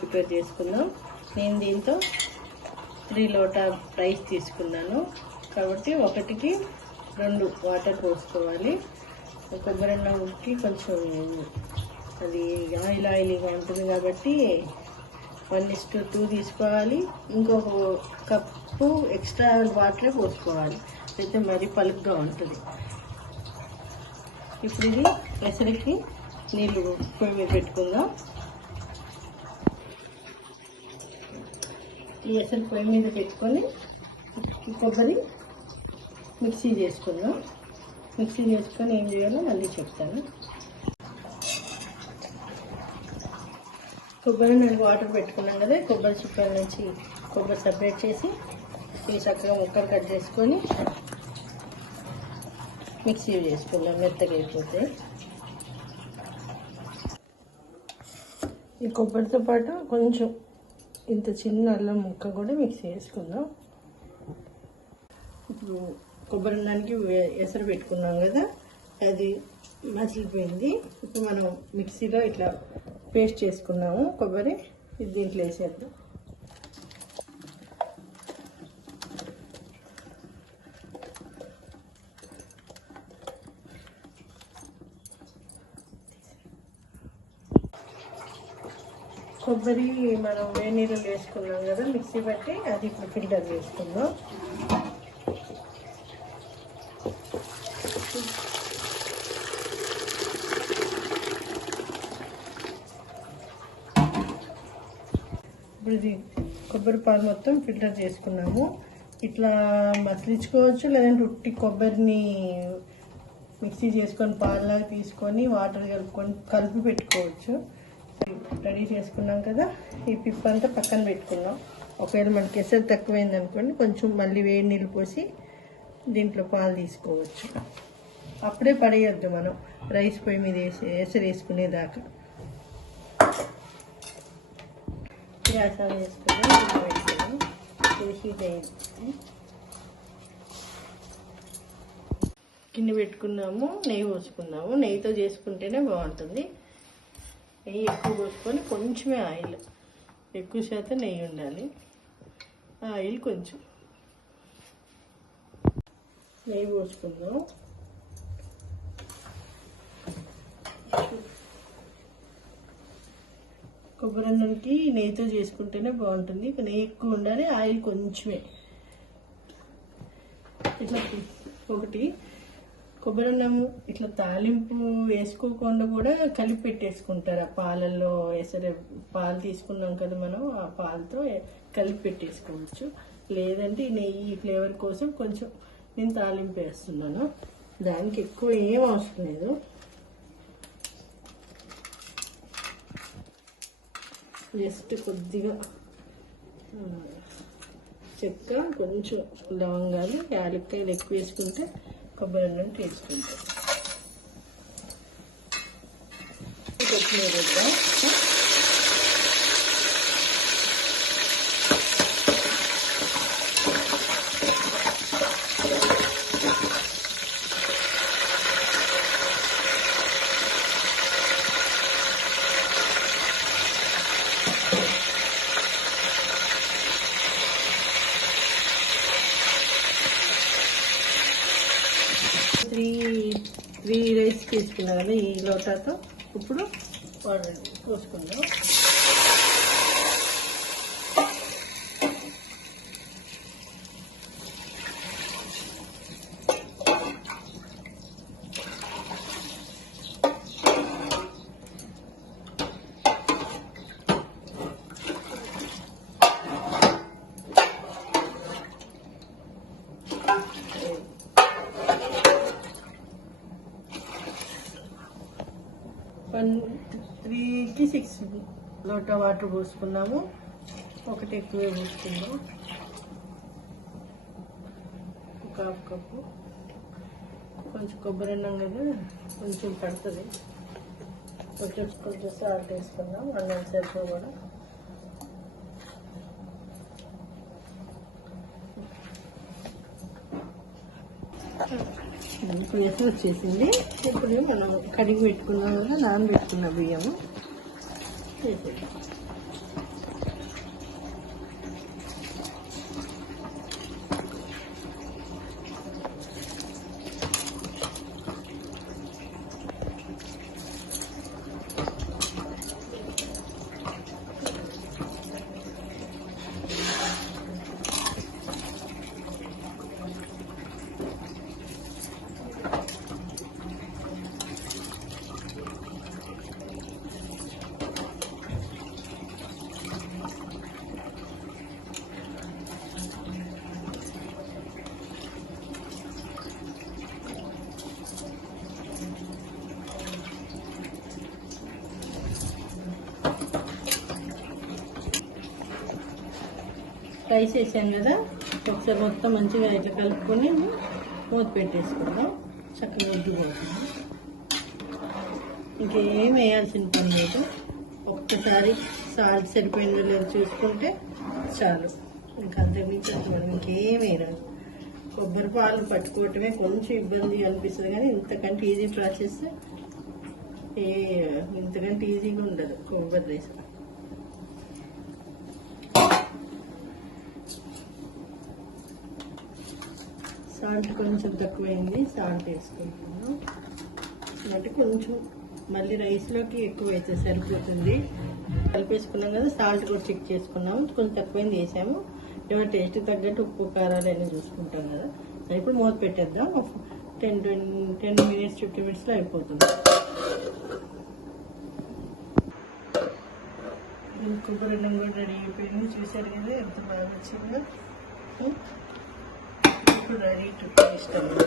Prepare చేసుకుందాం. నేను దీంతో త్రీ లోటా రైస్ తీసుకున్నాను. కాబట్టి ఒకటికి రెండు వాటర్ పోసుకోవాలి. కొబ్బరి అన్నంకి కొంచెం అది ఆయిల్ ఆయిల్గా ఉంటుంది కాబట్టి వన్ ఇస్ టు టూ తీసుకోవాలి. ఇంకొక కప్పు ఎక్స్ట్రా వాటరే పోసుకోవాలి. అయితే మరీ పలుగ్గా ఉంటుంది. ఇప్పుడు ఇది పెసరికి నీళ్ళు పొయ్యి పెట్టుకుందాం. ఈ ఎసరు పొయ్యి మీద పెట్టుకొని కొబ్బరి మిక్సీ చేసుకుందాం. మిక్సీ చేసుకొని ఏం చేయాలో మళ్ళీ చెప్తాను. కొబ్బరి నేను వాటర్ పెట్టుకున్నాం కదా కొబ్బరి చిప్పల నుంచి కొబ్బరి సపరేట్ చేసి ఇవి చక్కగా ముక్కలు కట్ చేసుకొని మిక్సీ చేసుకుందాం మెత్తగా అయిపోతే. ఈ కొబ్బరితో పాటు కొంచెం ఇంత చిన్న అల్లం ముక్క కూడా మిక్స్ చేసుకుందాం. ఇప్పుడు కొబ్బరి అన్నానికి ఎసరు పెట్టుకున్నాం కదా అది మసిలిపోయింది. ఇప్పుడు మనం మిక్సీలో ఇట్లా పేస్ట్ చేసుకున్నాము కొబ్బరి ఇది దీంట్లో వేసేద్దాం. కొబ్బరి మనం వేడి వేసుకున్నాం కదా మిక్సీ పట్టి అది ఇప్పుడు ఫిల్టర్ చేసుకుందాం. ఇప్పుడు ఇది కొబ్బరి పాలు మొత్తం ఫిల్టర్ చేసుకున్నాము. ఇట్లా మసిలించుకోవచ్చు లేదంటే ఉట్టి కొబ్బరిని మిక్సీ చేసుకొని పాలులాగా తీసుకొని వాటర్ కలుపుకొని కలిపి పెట్టుకోవచ్చు. రెడీ చేసుకున్నాం కదా. ఈ పిప్పు అంతా పక్కన పెట్టుకున్నాం. ఒకవేళ మనకి ఎసరు తక్కువైంది అనుకోండి కొంచెం మళ్ళీ వేడి నీళ్ళు పోసి దీంట్లో పాలు తీసుకోవచ్చు. అప్పుడే పడేయద్దు మనం. రైస్ పొయ్యి మీద వేసి ఎసరు వేసుకునేదాకా. గ్యాస్ ఆన్ చేసుకుని ఇది హీట్ గిన్నె పెట్టుకున్నాము నెయ్యి పోసుకున్నాము. నెయ్యితో చేసుకుంటేనే బాగుంటుంది. నెయ్యి ఎక్కువ పోసుకొని కొంచెమే ఆయిల్ ఎక్కువ శాతం నెయ్యి ఉండాలి. ఆయిల్ కొంచెం. నెయ్యి పోసుకుందాం. కొబ్బరి అన్నంకి నెయ్యితో చేసుకుంటేనే బాగుంటుంది. నెయ్యి ఎక్కువ ఉండాలి ఆయిల్ కొంచెమే. ఇట్లా ఒకటి. కొబ్బరి అన్నము ఇట్లా తాలింపు వేసుకోకుండా కూడా కలిపి పెట్టేసుకుంటారు. ఆ పాలల్లో సరే పాలు తీసుకున్నాం కదా మనం ఆ పాలతో కలిపి పెట్టేసుకోవచ్చు. లేదంటే నెయ్యి ఫ్లేవర్ కోసం కొంచెం నేను తాలింపు వేస్తున్నాను. దానికి ఎక్కువ ఏం అవసరం లేదు. జస్ట్ కొద్దిగా చెక్క కొంచెం లవంగాలు యాలక్కాయలు ఎక్కువ వేసుకుంటే కొబ్బరి అల్లం టీ స్పూన్ కొత్తిమీర త్రీ రైస్ తీసుకున్నా కదా ఈ లోటాతో ఇప్పుడు పోసుకుందాం త్రీకి సిక్స్ లోటా వాటర్ పోసుకున్నాము. ఒకటి ఎక్కువే పోసుకుందాం. ఒక హాఫ్ కప్పు. కొంచెం కొబ్బరి అన్నం కదా కొంచెం పడుతుంది. కొంచెం కొంచెం సాల్ట్ వేసుకున్నాం అన్నం సేపు కూడా. ఇప్పుడు ఎసరు వచ్చేసింది. ఇప్పుడు మనం కడిగి పెట్టుకున్నాం కదా నానబెట్టుకున్న బియ్యము. వేసేద్దాం ఫ్రై చేశాను కదా. ఒకసారి మొత్తం మంచిగా ఇట్లా కలుపుకొని మూత పెట్టేసుకుందాం. చక్కగా ఉద్దిపోతుంది ఇంకేం వేయాల్సిన పని లేదు. ఒక్కసారి సాల్ట్ సరిపోయిందో లేదో చూసుకుంటే చాలు. ఇంకా అంతకుమించి అసలు మనం ఇంకేం వేయరాదు కొబ్బరి పాలు పట్టుకోవటమే కొంచెం ఇబ్బంది అనిపిస్తుంది కానీ ఇంతకంటే ఈజీ ప్రాసెస్ ఏ ఇంతకంటే ఈజీగా ఉండదు కొబ్బరి రైస్. సాల్ట్ కొంచెం తక్కువైంది సాల్ట్ వేసుకుంటున్నాను. అంటే కొంచెం మళ్ళీ రైస్లోకి ఎక్కువ అయితే సరిపోతుంది. కలిపేసుకున్నాం కదా సాల్ట్ కూడా చెక్ చేసుకున్నాము. కొంచెం తక్కువైంది వేసాము. ఏమైనా టేస్ట్ తగ్గట్టు ఉప్పు కారాలు అయినా చూసుకుంటాం కదా. ఇప్పుడు మూత పెట్టేద్దాం. టెన్ టెన్ మినిట్స్ ఫిఫ్టీ మినిట్స్లో అయిపోతుంది. కొబ్బరి కూడా రెడీ అయిపోయింది. చూసారు కదా ఎంత బాగా వచ్చిందో. ఇప్పుడు రెడీ టు టేస్ట్ అన్నమాట